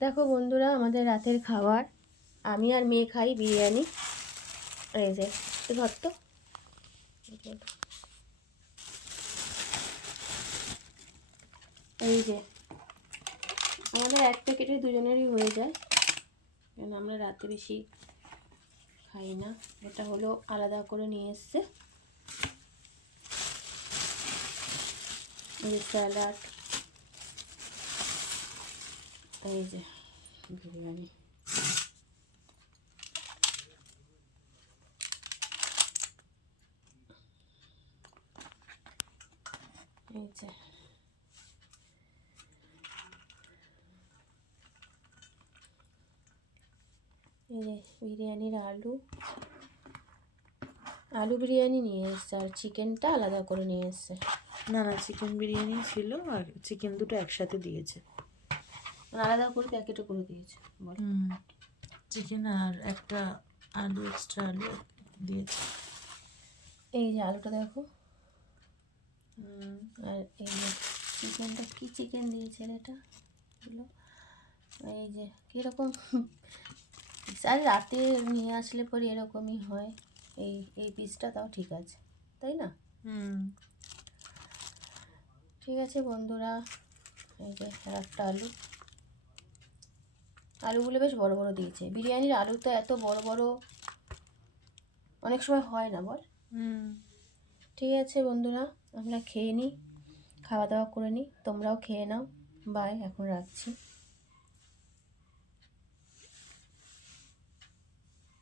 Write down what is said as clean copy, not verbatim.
দেখো বন্ধুরা, আমাদের রাতের খাবার আমি আর মেয়ে খাই বিরিয়ানি। এই যে ধর তো, এই যে আমাদের এক প্যাকেটে দুজনেরই হয়ে যায়, কারণ আমরা রাতে বেশি খাই না। এটা হলো আলাদা করে নিয়ে এসছে। এই যে স্যালাড, এই যে বিরিয়ানি। এই যে বিরিয়ানির আলু বিরিয়ানি নিয়ে এসছে, আর চিকেনটা আলাদা করে নিয়ে এসছে। না না, চিকেন বিরিয়ানি ছিল আর চিকেন দুটো একসাথে দিয়েছে, আলাদা করে প্যাকেটে করে দিয়েছে। চিকেন আর একটা আলু, এক্সট্রা আলু দিয়েছে। এই যে আলুটা দেখো, আর এই যে চিকেনটা, কি চিকেন দিয়েছে এটা হলো, এই যে কীরকম। আর রাতে নিয়ে আসলে পরে এরকমই হয়। এই পিসটা তাও ঠিক আছে, তাই না? ঠিক আছে বন্ধুরা, এই যে একটা আলুগুলো বেশ বড় বড় দিয়েছে। বিরিয়ানির আলু তো এত বড় বড় অনেক সময় হয় না, বল। ঠিক আছে বন্ধুরা, আমরা খেয়ে নিই, খাওয়া দাওয়া করে নিই, তোমরাও খেয়ে নাও। বাই, এখন রাখছি।